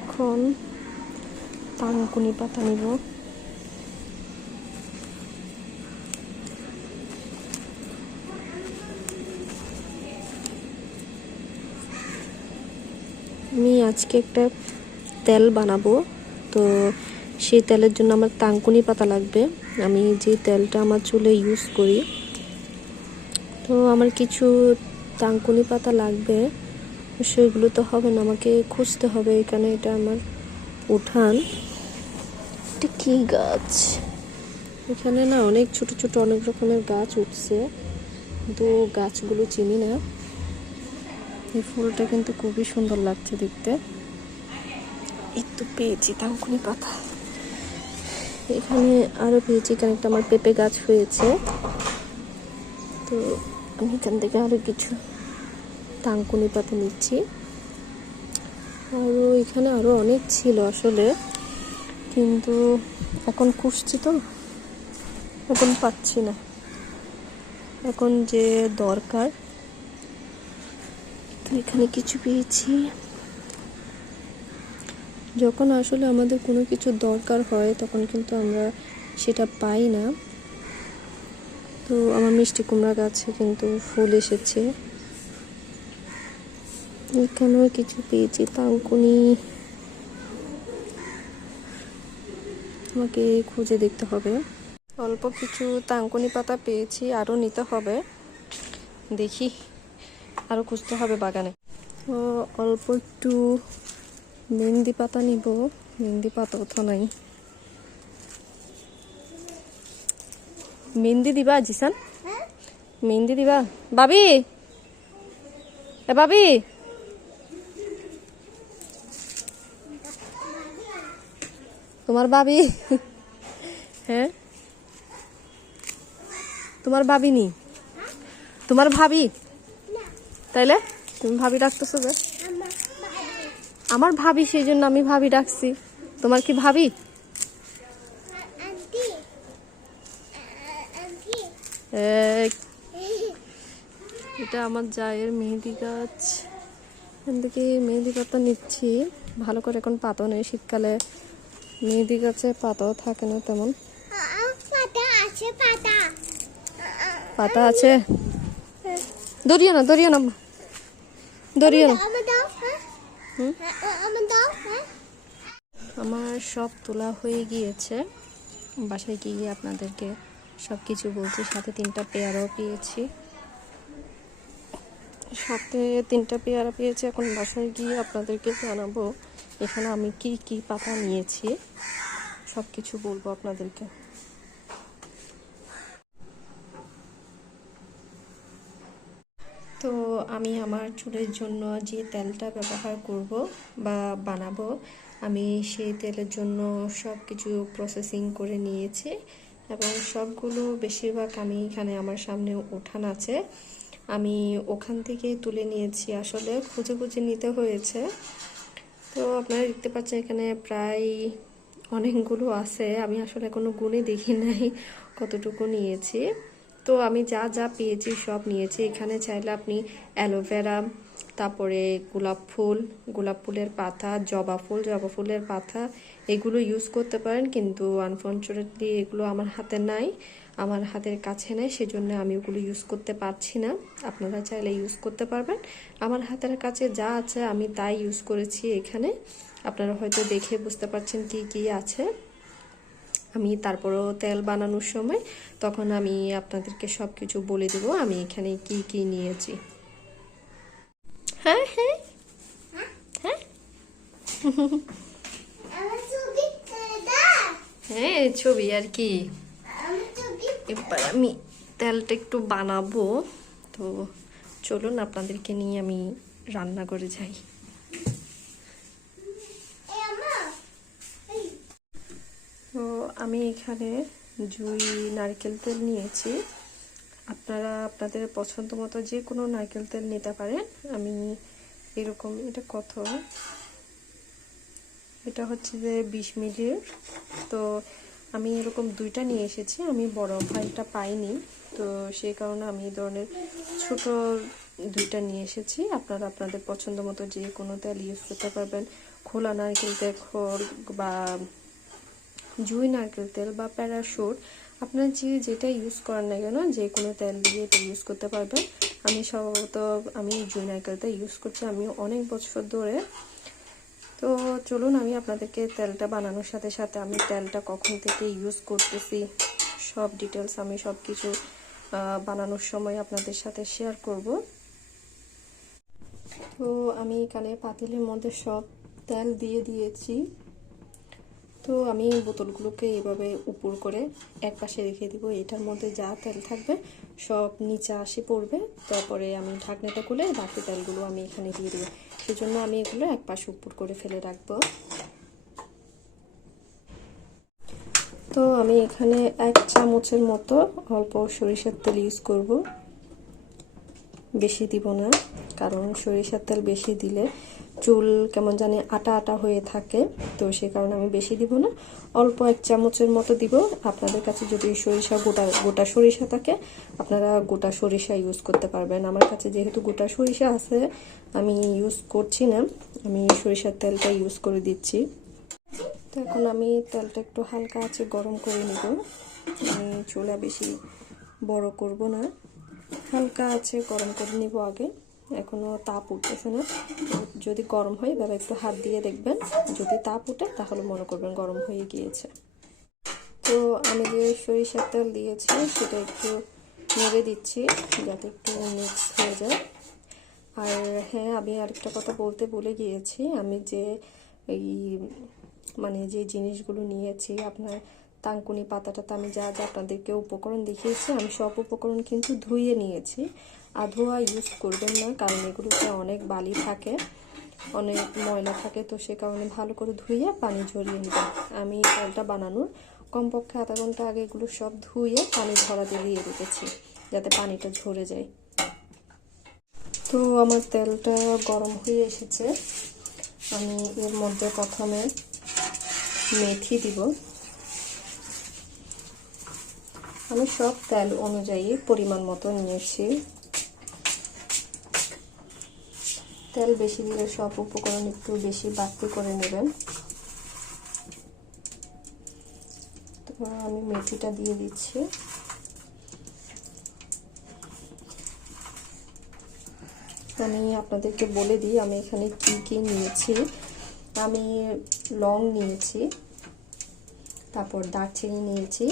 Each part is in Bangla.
এখন তাঙ্কুনি পাতা নিব। আমি আজকে একটা তেল বানাবো, তো সেই তেলের জন্য আমার তাঙ্কুনি পাতা লাগবে। আমি যে তেলটা আমার চুলে ইউজ করি, তো আমার কিছু তাঙ্কুনি পাতা লাগবে। সেগুলো তো হবে না, আমাকে খুঁজতে হবে। এখানে এটা আমার উঠান। এটা কি গাছ? এখানে না অনেক ছোট ছোট অনেক রকমের গাছ উঠছে, কিন্তু গাছগুলো চিনি না। এই ফুলটা কিন্তু খুবই সুন্দর লাগছে দেখতে। এই তো পেয়েছি তাঙ্কুনি পাতা। এখানে আরো পেয়েছি, এখানে একটা আমার পেঁপে গাছ হয়েছে। তো আমি এখান থেকে আরো কিছু তাঙ্কুনি পাতা নিচ্ছি। আরও এখানে আরো অনেক ছিল আসলে, কিন্তু এখন খুঁজছি তো এখন পাচ্ছি না। এখন যে দরকার, তো এখানে কিছু পেয়েছি। যখন আসলে আমাদের কোনো কিছু দরকার হয় তখন কিন্তু আমরা সেটা পাই না। তো আমার মিষ্টি কুমড়া গাছে কিন্তু ফুল এসেছে। এখানেও কিছু পেয়েছি তাঙ্কুনি, আমাকে খুঁজে দেখতে হবে। অল্প কিছু তাঙ্কুনি পাতা পেয়েছি, আরও নিতে হবে। দেখি, আরও খুঁজতে হবে বাগানে। তো অল্প একটু মেহেন্দি পাতা নিব। মেহেন্দি পাতাও তো নাই। মেহেন্দি দিবা জিসান? মেহেন্দি দিবা? বাবি, এ বাবি, তোমার বাবি? হ্যাঁ, তোমার ভাবি নি? তোমার ভাবি? তাইলে তুমি ভাবি ডাকতেছো যে? আমার ভাবি, সেই জন্য আমি ভাবি ডাকছি। তোমার কি ভাবি? এটা আমার জায়ের মেহেদি গাছ। এখান থেকে মেহেদি পাতা নিচ্ছি। ভালো করে এখন পাতাও নেই, শীতকালে মেহেদি গাছে পাতাও থাকে না তেমন। পাতা আছে, ধরিও না, ধরিও না, ধরিও না। আমার সব তোলা হয়ে গিয়েছে। বাসায় গিয়ে আপনাদেরকে সব কিছু বলছি। সাথে 3টা পেয়ারাও পেয়েছি, সাথে 3টা পেয়ারা পেয়েছি। এখন বাসায় গিয়ে আপনাদেরকে জানাবো এখানে আমি কি কি পাতা নিয়েছি, সব কিছু বলবো আপনাদেরকে। তো আমি আমার চুলের জন্য যে তেলটা ব্যবহার করব বা বানাবো, আমি সেই তেলের জন্য সব কিছু প্রসেসিং করে নিয়েছি এবং সবগুলো বেশিরভাগ আমি এখানে আমার সামনে উঠান আছে, আমি ওখান থেকে তুলে নিয়েছি। আসলে খুঁজে খুঁজে নিতে হয়েছে। তো আপনারা দেখতে পাচ্ছেন এখানে প্রায় অনেকগুলো আছে। আমি আসলে কোনো গুণে দেখি নাই কতটুকু নিয়েছি। তো আমি যা যা পেয়েছি সব নিয়েছি। এখানে চাইলে আপনি অ্যালোভেরা, তারপরে গোলাপ ফুলের পাতা, জবা ফুলের পাতা এগুলো ইউজ করতে পারেন, কিন্তু আনফর্চুনেটলি এগুলো আমার হাতে নাই, আমার হাতের কাছে নেই, সেজন্য আমি ওগুলো ইউজ করতে পারছি না। আপনারা চাইলে ইউজ করতে পারবেন। আমার হাতের কাছে যা আছে আমি তাই ইউজ করেছি এখানে। আপনারা হয়তো দেখে বুঝতে পারছেন কি কি আছে। আমি তারপরও তেল বানানোর সময় তখন আমি আপনাদেরকে সব কিছু বলে দেব আমি এখানে কি কি নিয়েছি। হ্যাঁ হ্যাঁ হ্যাঁ হ্যাঁ, ছবি আর কি। এবার আমি তেলটা একটু বানাবো, তো চলুন আপনাদেরকে নিয়ে আমি রান্না করে যাই। তো আমি এখানে জুই নারকেল তেল নিয়েছি। আপনারা আপনাদের পছন্দ মতো যে কোনো নারকেল তেল নিতে পারেন। আমি এরকম, এটা কত, এটা হচ্ছে যে 20 মিলির। তো আমি এরকম 2টা নিয়ে এসেছি। আমি বড় ভাইটা পাইনি, তো সেই কারণে আমি এই ধরনের ছোট দুইটা নিয়ে এসেছি। আপনারা আপনাদের পছন্দ মতো যে কোনো তেল ইউজ করতে পারবেন। খোলা নারকেল তেল বা জুই নারকেল তেল বা প্যারাশুট, আপনারা যেটা ইউজ করেন না কেন যে কোনো তেল দিয়ে এটা ইউজ করতে পারবেন। আমি সম্ভবত জুই নারকেল তেল ইউজ করছি আমি অনেক বছর ধরে। তো চলুন আমি আপনাদেরকে তেলটা বানানোর সাথে সাথে আমি তেলটা কখন থেকে ইউজ করতেছি সব ডিটেলস আমি সব কিছু বানানোর সময় আপনাদের সাথে শেয়ার করব। তো আমি এখানে পাতিলের মধ্যে সব তেল দিয়ে দিয়েছি। তো আমি বোতলগুলোকে এভাবে উপর করে এক পাশে রেখে দিব। এটার মধ্যে যা তেল থাকবে সব নিচে আসে পড়বে। তারপরে আমি ঢাকনাটা খুলে বাকি তেলগুলো আমি এখানে দিয়ে দিব। সেজন্য আমি এগুলো এক পাশে উপর করে ফেলে রাখবো। তো আমি এখানে 1 চামচের মতো অল্প সরিষার তেল ইউজ করব, বেশি দিব না, কারণ সরিষার তেল বেশি দিলে চুল কেমন জানি আটা আটা হয়ে থাকে। তো সে কারণে আমি বেশি দিব না, অল্প 1 চামচের মতো দিব। আপনাদের কাছে যদি সরিষা গোটা সরিষা থাকে আপনারা গোটা সরিষা ইউজ করতে পারবেন। আমার কাছে যেহেতু গোটা সরিষা আছে আমি ইউজ করছি না, আমি সরিষার তেলটা ইউজ করে দিচ্ছি। তো এখন আমি তেলটা একটু হালকা আছে গরম করে নিব। আমি চুলা বেশি বড় করব না, হালকা আছে গরম করে নিব আগে। এখনো তাপ উঠতেছে না, যদি গরম হয় এভাবে একটু হাত দিয়ে দেখবেন, যদি তাপ উঠে তাহলে মনে করবেন গরম হয়ে গিয়েছে। তো আমি যে সরিষার তেল দিয়েছি সেটা একটু নেড়ে দিচ্ছি যাতে একটু মিক্স হয়ে যায়। আর হ্যাঁ, আমি আরেকটা কথা বলতে ভুলে গিয়েছি, আমি যে যে জিনিসগুলো নিয়েছি আপনার তাঙ্কুনি পাতাটাতে আমি যা যা আপনাদেরকে উপকরণ দেখিয়েছি আমি সব উপকরণ কিন্তু ধুয়ে নিয়েছি। আধোয়া ইউজ করবেন না, কারণ এগুলোতে অনেক বালি থাকে, অনেক ময়লা থাকে। তো সে কারণে ভালো করে ধুয়ে পানি ঝরিয়ে নেবেন। আমি তেলটা বানানোর কমপক্ষে আধা ঘন্টা আগে এগুলো সব ধুয়ে পানি ঝরাতে দিয়ে রেখেছি যাতে পানিটা ঝরে যায়। তো আমার তেলটা গরম হয়ে এসেছে, আমি এর মধ্যে প্রথমে মেথি দিব। আমি সব তেল অনুযায়ী পরিমাণ মতো নিয়েছি। তেল বেশি দিলে সব উপকরণ একটু বেশি বাড়তি করে নেবেন। তো আমি মেথিটা দিয়ে দিচ্ছি। আমি আপনাদেরকে বলে দিই আমি এখানে কি কি নিয়েছি। আমি লং নিয়েছি, তারপর দারচিনি নিয়েছি,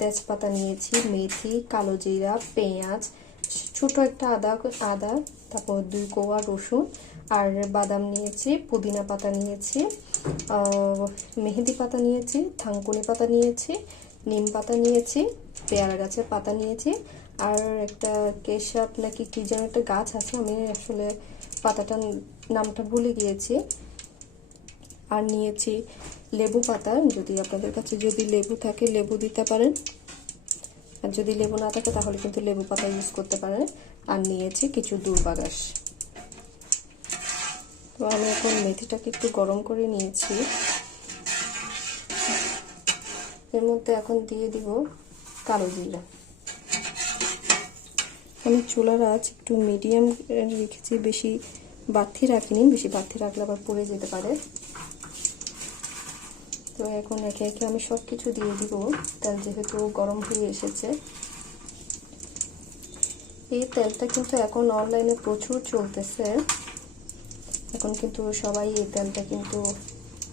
তেজপাতা নিয়েছি, মেথি, কালো জিরা, পেঁয়াজ, ছোট একটা আদা, তারপর 2 কোয়া রসুন, আর বাদাম নিয়েছি, পুদিনা পাতা নিয়েছি, মেহেদি পাতা নিয়েছি, থানকুনি পাতা নিয়েছি, নিম পাতা নিয়েছি, পেয়ারা গাছের পাতা নিয়েছি, আর একটা কেশাব নাকি কি যেন একটা গাছ আছে, আমি আসলে পাতাটার নামটা ভুলে গিয়েছি। আর নিয়েছি লেবু পাতা, যদি আপনাদের কাছে যদি লেবু থাকে লেবু দিতে পারেন, আর যদি লেবু না থাকে তাহলে কিন্তু লেবু পাতা ইউজ করতে পারেন। আর নিয়েছি কিছু দূর্বাঘাস। তো আমি এখন মেথিটাকে একটু গরম করে নিয়েছি। এর মধ্যে এখন দিয়ে দিব কালো জিরা। আমি চুলার আঁচ একটু মিডিয়াম রেখেছি, বেশি বাড়তি রাখিনি, বেশি বাড়তি রাখলে আবার পুড়ে যেতে পারে। তো এখন একে একে আমি সব কিছু দিয়ে দিব, তেল যেহেতু গরম হয়ে এসেছে। এই তেলটা কিন্তু এখন অনলাইনে প্রচুর চলতেছে, এখন কিন্তু সবাই এই তেলটা কিন্তু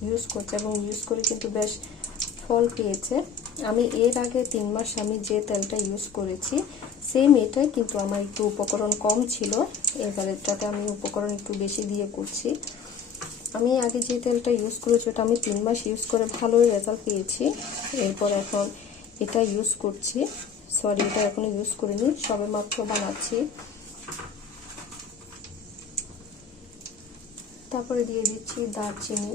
ইউজ করছে এবং ইউজ করে কিন্তু বেশ ফল পেয়েছে। আমি এর আগে 3 মাস আমি যে তেলটা ইউজ করেছি সেম এটাই, কিন্তু আমার একটু উপকরণ কম ছিল, এবারেরটাতে আমি উপকরণ একটু বেশি দিয়ে করছি। আমি আগে যে তেলটা ইউজ করেছি ওটা আমি 3 মাস ইউজ করে ভালোই রেজাল্ট পেয়েছি। এরপর এখন এটা ইউজ করছি, এটা এখনো ইউজ করিনি, সবে মাত্র বানাচ্ছি। তারপরে দিয়ে দিচ্ছি দারচিনি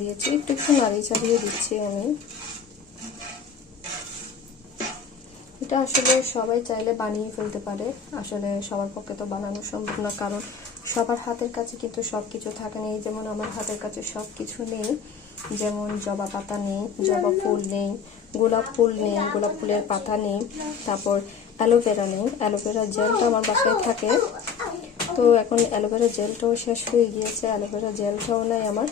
দিয়েছি, একটু নাড়িয়ে চাড়িয়ে দিচ্ছি আমি। এটা আসলে সবাই চাইলে বানিয়ে ফেলতে পারে, আসলে সবার পক্ষে তো বানানো সম্ভব না, কারণ সবার হাতের কাছে কিন্তু সব কিছু থাকে না। যেমন আমার হাতের কাছে সব কিছু নেই, যেমন জবা পাতা নেই, জবা ফুল নেই, গোলাপ ফুল নেই, গোলাপ ফুলের পাতা নেই, তারপর অ্যালোভেরা নেই। অ্যালোভেরা জেলটা আমার বাসায় থাকে, তো এখন অ্যালোভেরা জেলটাও শেষ হয়ে গিয়েছে, অ্যালোভেরা জেলটাও নাই আমার।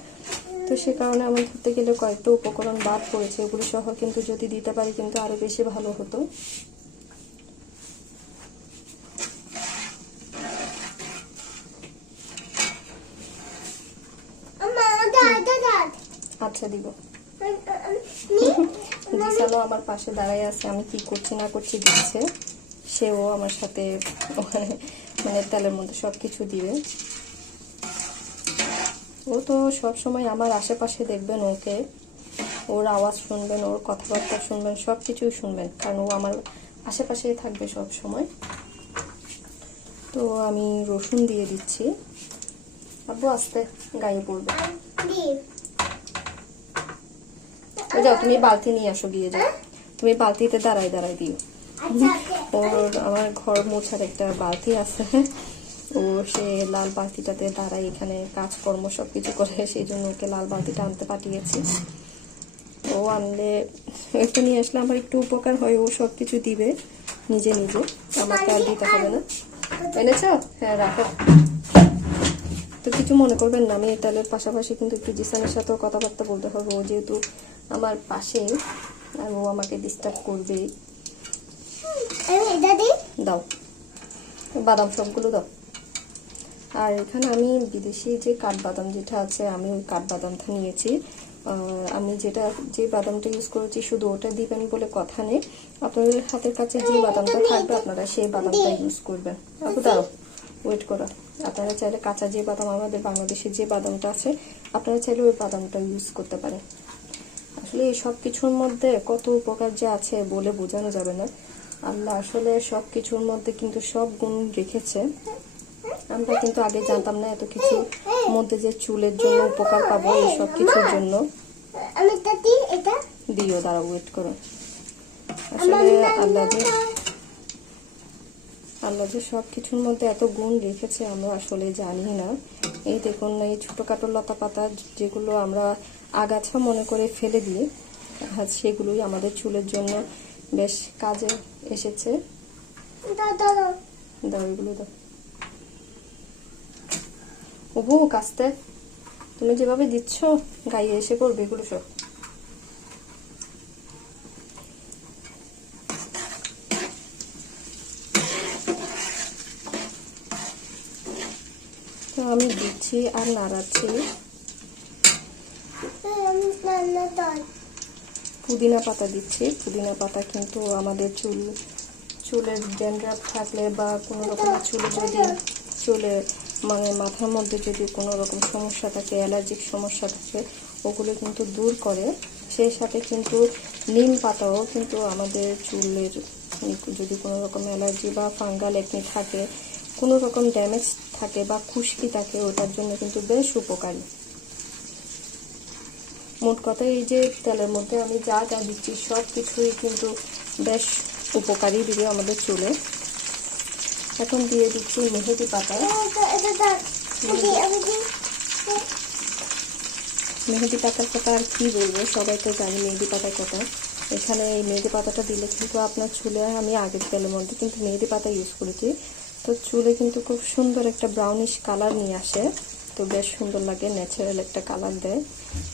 তো সে কারণে আমি ধরতে গেলে কয়েকটা উপকরণ বাদ পড়েছে, এগুলো সহ কিন্তু যদি দিতে পারি কিন্তু আরো বেশি ভালো হতো। আচ্ছা দিব। জিসানো আমার পাশে দাঁড়ায় আছে, আমি কি করছি না করছি দিচ্ছে, সেও আমার সাথে ওখানে মানে তেলের মধ্যে সবকিছু দিবে। ও তো সব সময় আমার আশেপাশে দেখবেন, ওকে ওর আওয়াজ শুনবেন, ওর কথাবার্তা শুনবেন, সব কিছুই শুনবেন, কারণ ও আমার আশেপাশেই থাকবে সব সময়। তো আমি রসুন দিয়ে দিচ্ছি। আব্বু আস্তে গায়ে পড়বে। যাও তুমি বালতি নিয়ে আসো, গিয়ে যাও, তুমি বালতিতে দাঁড়ায় দাঁড়ায় দিও। ওর আমার ঘর মোছার একটা বালতি আছে, ও সে লাল বালতিটাতে দাঁড়ায় এখানে কাজকর্ম সবকিছু করে, সেই জন্য ওকে লাল বালতিটা আনতে পাঠিয়েছি। ও আনলে একটা নিয়ে আসলে আমার একটু উপকার হয়, ও সবকিছু দিবে নিজে নিজে, আমাকে আর দিতে হবে না। এনেছ? হ্যাঁ রাখো। তো কিছু মনে করবেন না, আমি তেলের পাশাপাশি কিন্তু একটু জিসানের সাথেও কথাবার্তা বলতে হবে, ও যেহেতু আমার পাশে আর ও আমাকে ডিস্টার্ব করবে। দাও বাদাম সবগুলো দাও। আর এখানে আমি বিদেশি যে কাঠবাদাম যেটা আছে, আমি ওই কাঠবাদামটা নিয়েছি। আমি যে বাদামটা ইউজ করেছি শুধু ওটা দিবেন বলে কথা নেই, আপনাদের হাতের কাছে যে বাদামটা থাকবে আপনারা সেই বাদামটা ইউজ করবেন। আপু দাও, ওয়েট করো। আপনারা চাইলে কাঁচা যে বাদাম, আমাদের বাংলাদেশে যে বাদামটা আছে, আপনারা চাইলে ওই বাদামটা ইউজ করতে পারেন। আসলে এই সব কিছুর মধ্যে কত উপকার যে আছে বলে বোঝানো যাবে না। আল্লাহ আসলে সব কিছুর মধ্যে কিন্তু সব গুণ রেখেছে, আমরা কিন্তু আগে জানতাম না এত কিছু মধ্যে যে চুলের জন্য উপকার পাবো এই সব কিছুর জন্য। দিও, দাঁড়াও ওয়েট করো। আসলে আল্লাহ যে সব কিছুর মধ্যে এত গুণ রেখেছে আমরা আসলে জানি না। এই দেখুন, এই ছোটখাটো লতা পাতা যেগুলো আমরা আগাছা মনে করে ফেলে দিই, সেগুলোই আমাদের চুলের জন্য বেশ কাজে এসেছে। দাও এগুলো দাও। ওবু কাস্তে, তুমি যেভাবে দিচ্ছ গায়ে এসে পড়বে এগুলো সব। তো আমি দিচ্ছি আর নাড়াচ্ছি। পুদিনা পাতা দিচ্ছি। পুদিনা পাতা কিন্তু আমাদের চুলের ড্যান্ড্রাফ থাকলে বা কোনো রকমের চুলে মানে মাথার মধ্যে যদি কোনো রকম সমস্যা থাকে, অ্যালার্জিক সমস্যা থাকে, ওগুলো কিন্তু দূর করে। সেই সাথে কিন্তু নিম পাতাও কিন্তু আমাদের চুলের যদি কোনো রকম অ্যালার্জি বা ফাঙ্গাল একনি থাকে, কোনো রকম ড্যামেজ থাকে বা খুশকি থাকে, ওটার জন্য কিন্তু বেশ উপকারী। মোট কথা এই যে তেলের মধ্যে আমি যা যা দিচ্ছি সব কিছুই কিন্তু বেশ উপকারী দিবে আমাদের চুলে। এখন দিয়ে দিচ্ছি মেহেদি পাতা। মেহেদি পাতার কথা আর কি বলবো, সবাই তো জানি মেহেদি পাতার কথা। এখানে এই মেহেদি পাতাটা দিলে কিন্তু আপনার চুলে, আমি আগের তেলের মধ্যে কিন্তু মেহেদি পাতা ইউজ করেছি, তো চুলে কিন্তু খুব সুন্দর একটা ব্রাউনিশ কালার নিয়ে আসে, তো বেশ সুন্দর লাগে, ন্যাচারাল একটা কালার দেয়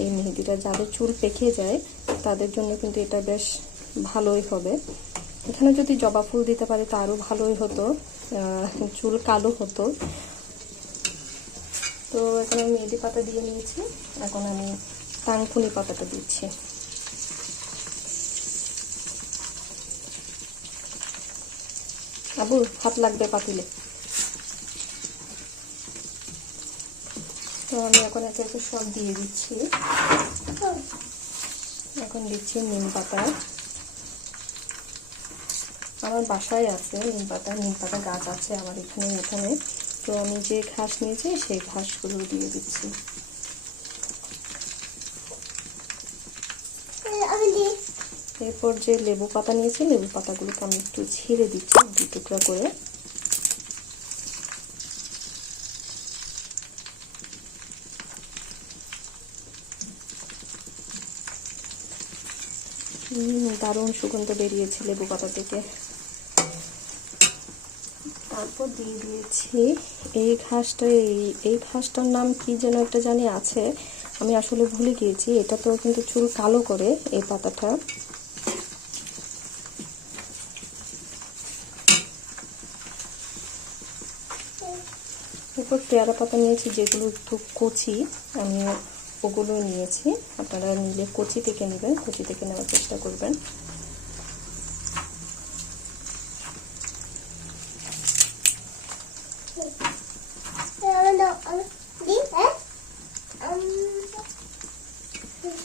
এই মেহেদিটা। যাদের চুল পেকে যায় তাদের জন্য কিন্তু এটা বেশ ভালোই হবে। এখানে যদি জবা ফুল দিতে পারে তা আরও ভালোই হতো, চুল কালো হতো। তো এখন আমি মেহেদি পাতা দিয়ে নিয়েছি, এখন আমি টাংকুনি পাতাটা দিচ্ছি। আবু হাত লাগবে পাতিলে। তো আমি এখন একে একে সব দিয়ে দিচ্ছি। এখন দিচ্ছি নিম পাতা। আমার বাসায় আছে নিম পাতা গাছ আছে আমার এখানে। তো আমি যে ঘাস নিয়েছি সেই ঘাসগুলো দিয়ে দিচ্ছি। এরপর যে লেবু পাতা নিয়েছি, লেবু পাতাগুলোকে আমি একটু ছিঁড়ে দিচ্ছি 2 টুকরা করে। দারুণ সুগন্ধ বেরিয়েছে লেবু পাতা থেকে। তারপর দিয়ে দিয়েছি এই ঘাসটা, এই ঘাসটার নাম কি যেন একটা জানি আছে, আমি আসলে ভুলে গিয়েছি। এটা তো কিন্তু চুল কালো করে এই পাতাটা। এরপর পেয়ারা পাতা নিয়েছি, যেগুলো একটু কচি, আমি ওগুলো নিয়েছি। আপনারা নিলে কচি থেকে নেবেন, কচি থেকে নেওয়ার চেষ্টা করবেন।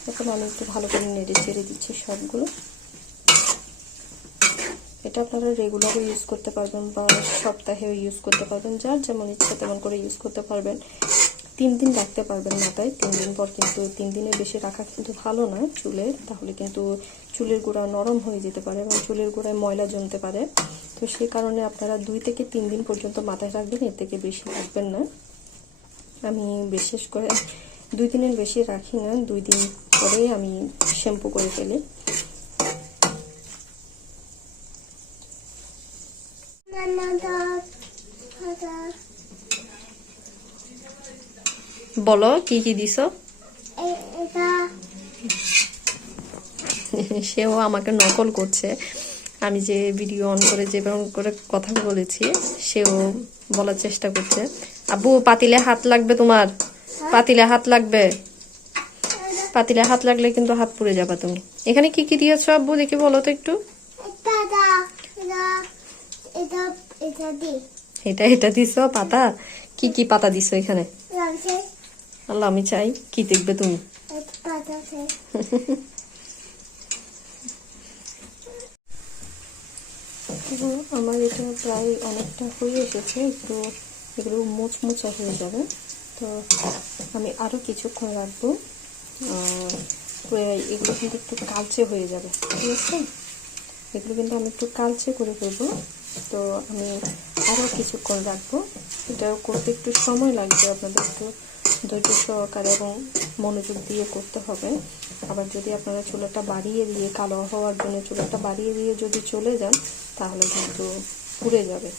এখন আমি একটু ভালো করে নেড়ে চেড়ে দিচ্ছি সবগুলো। এটা আপনারা রেগুলারও ইউজ করতে পারবেন বা সপ্তাহেও ইউজ করতে পারবেন, যার যেমন ইচ্ছা তেমন করে ইউজ করতে পারবেন। 3 দিন রাখতে পারবেন মাথায়। 3 দিন পর কিন্তু 3 দিনের বেশি রাখা কিন্তু ভালো নয় চুলে, তাহলে কিন্তু চুলের গোড়া নরম হয়ে যেতে পারে এবং চুলের গোড়ায় ময়লা জমতে পারে। তো সেই কারণে আপনারা 2 থেকে 3 দিন পর্যন্ত মাথায় রাখবেন, এর থেকে বেশি রাখবেন না। আমি বিশেষ করে 2 দিনের বেশি রাখি না, 2 দিন পরেই আমি শ্যাম্পু করে ফেলি। বলো কি কি দিছো? সেও আমাকে নকল করছে, আমি যে ভিডিও অন করে যেভাবে করে কথা বলেছি সেও বলার চেষ্টা করছে। আব্বু পাতিলে হাত লাগবে, তোমার পাতিলে হাত লাগবে, পাতিলে হাত লাগলে কিন্তু হাত পুড়ে যাবে তুমি। এখানে কি কি দিয়েছো আব্বু দেখি বলো তো একটু। এটা এটা দিছো পাতা? কি কি পাতা দিছো এখানে? আল্লাহ আমি চাই কি দেখবে তুমি। আমার এটা প্রায় অনেকটা হয়ে এসেছে, একটু এগুলো মোচমোচা হয়ে যাবে। তো আমি আরো কিছুক্ষণ রাখবো, এগুলো কিন্তু একটু কালচে হয়ে যাবে, ঠিক আছে? এগুলো কিন্তু আমি একটু কালচে করে ফেলবো। তো আমি আরো কিছুক্ষণ রাখবো। এটা করতে একটু সময় লাগবে, আপনাদের একটু ধৈর্য সহকারে এবং মনোযোগ দিয়ে করতে হবে। আবার যদি আপনারা চুলাটা বাড়িয়ে দিয়ে, কালো হওয়ার জন্য চুলাটা বাড়িয়ে দিয়ে যদি চলে যান, তাহলে কিন্তু পুড়ে যাবে।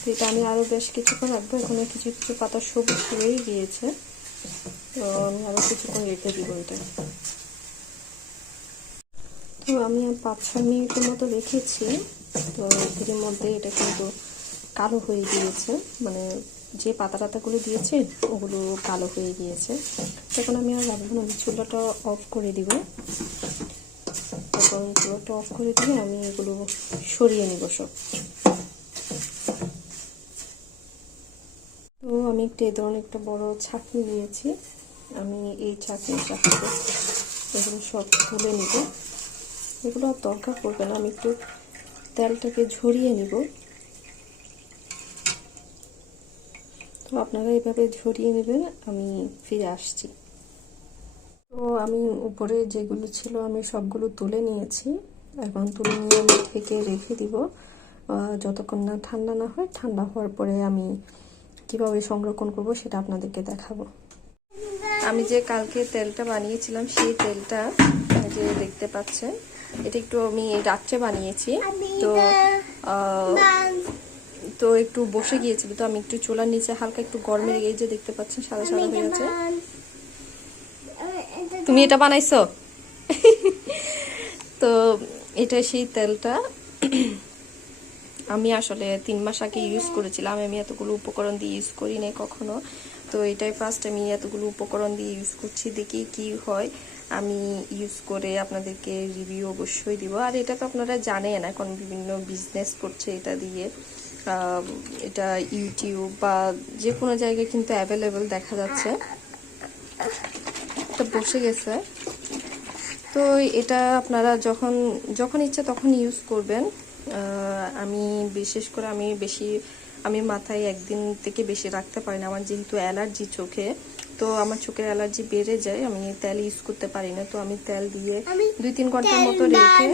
তো এটা আমি আরও বেশ কিছুক্ষণ রাখবো। এখানে কিছু কিছু পাতা সবুজ হয়েই গিয়েছে, তো আমি আরও কিছুক্ষণ রেখে দিব এটা। তো আমি 5-6 মিনিটের মতো রেখেছি। তো এর মধ্যে এটা কিন্তু কালো হয়ে গিয়েছে, মানে যে পাতা টাতাগুলো দিয়েছে ওগুলো কালো হয়ে গিয়েছে। তখন আমি আর রাখবো না, চুলাটা অফ করে দিব। তখন চুলাটা অফ করে দিয়ে আমি এগুলো সরিয়ে নিব সব। তো আমি একটা এই ধরনের একটা বড় ছাঁকনি নিয়েছি, আমি এই ছাঁকনির সাহায্যে এগুলো সব তুলে নিব। এগুলো আর দরকার পড়বে না, আমি একটু তেলটাকে ঝরিয়ে নিব। তো আপনারা এইভাবে ঝরিয়ে নেবেন, আমি ফিরে আসছি। তো আমি উপরে যেগুলো ছিল আমি সবগুলো তুলে নিয়েছি। এখন তুলে নিয়ে আমি ঢেকে রেখে দিব যতক্ষণ না ঠান্ডা না হয়। ঠান্ডা হওয়ার পরে আমি কিভাবে সংরক্ষণ করব সেটা আপনাদেরকে দেখাবো। আমি যে কালকে তেলটা বানিয়েছিলাম সেই তেলটা যে দেখতে পাচ্ছেন, এটা একটু আমি রাত্রে বানিয়েছি। তো একটু বসে গিয়েছিল, তো আমি একটু চুলার নিচে হালকা একটু গরমে লেগে, যে দেখতে পাচ্ছেন সাদা সাদা হয়ে গেছে। তুমি এটা বানাইছো? তো এটা সেই তেলটা আমি আসলে 3 মাস আগে ইউজ করেছিলাম। আমি এতগুলো উপকরণ দিয়ে ইউজ করি নাই কখনো, তো এটাই ফার্স্ট আমি এতগুলো উপকরণ দিয়ে ইউজ করছি, দেখি কি হয়। আমি ইউজ করে আপনাদেরকে রিভিউ অবশ্যই দিব। আর এটা তো আপনারা জানেন এখন বিভিন্ন বিজনেস করছে এটা দিয়ে, এটা ইউটিউব বা যে কোনো জায়গায় কিন্তু অ্যাভেলেবেল দেখা যাচ্ছে। এটা বসে গেছে, তো এটা আপনারা যখন ইচ্ছা তখন ইউজ করবেন। আমি বিশেষ করে আমি মাথায় একদিন থেকে বেশি রাখতে পারি না, আমার যেহেতু অ্যালার্জি চোখে, তো আমার চোখের অ্যালার্জি বেড়ে যায়, আমি তেল ইউজ করতে পারি না। তো আমি তেল দিয়ে 2-3 ঘন্টার মতো রেখে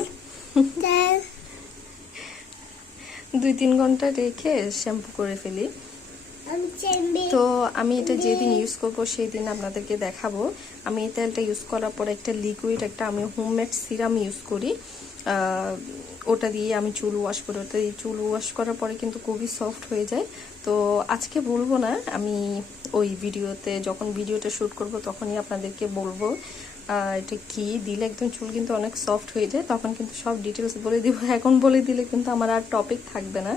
2-3 ঘন্টা রেখে শ্যাম্পু করে ফেলি। তো আমি এটা যেদিন ইউজ করব সেই দিন আপনাদেরকে দেখাবো। আমি এই তেলটা ইউজ করার পর একটা লিকুইড, একটা আমি হোমমেড সিরাম ইউজ করি, ওটা দিয়ে আমি চুল ওয়াশ করি। ওটা দিয়ে চুল ওয়াশ করার পরে কিন্তু খুবই সফট হয়ে যায়। তো আজকে বলবো না, আমি ওই ভিডিওতে যখন ভিডিওটা শ্যুট করব তখনই আপনাদেরকে বলবো এটা কি দিলে একদম চুল কিন্তু অনেক সফট হয়ে যায়। তখন কিন্তু সব ডিটেলস বলে দিব। এখন বলে দিলে কিন্তু আমার আর টপিক থাকবে না।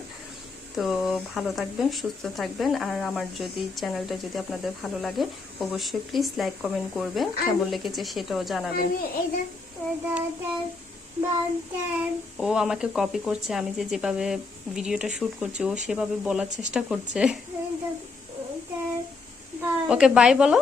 তো ভালো থাকবেন, সুস্থ থাকবেন। আর আমার চ্যানেলটা যদি আপনাদের ভালো লাগে অবশ্যই প্লিজ লাইক কমেন্ট করবেন, কেমন লেগেছে সেটাও জানাবেন। ও আমাকে কপি করছে, আমি যেভাবে ভিডিওটা শুট করছি ও সেভাবে বলার চেষ্টা করছে। ওকে বাই বলো।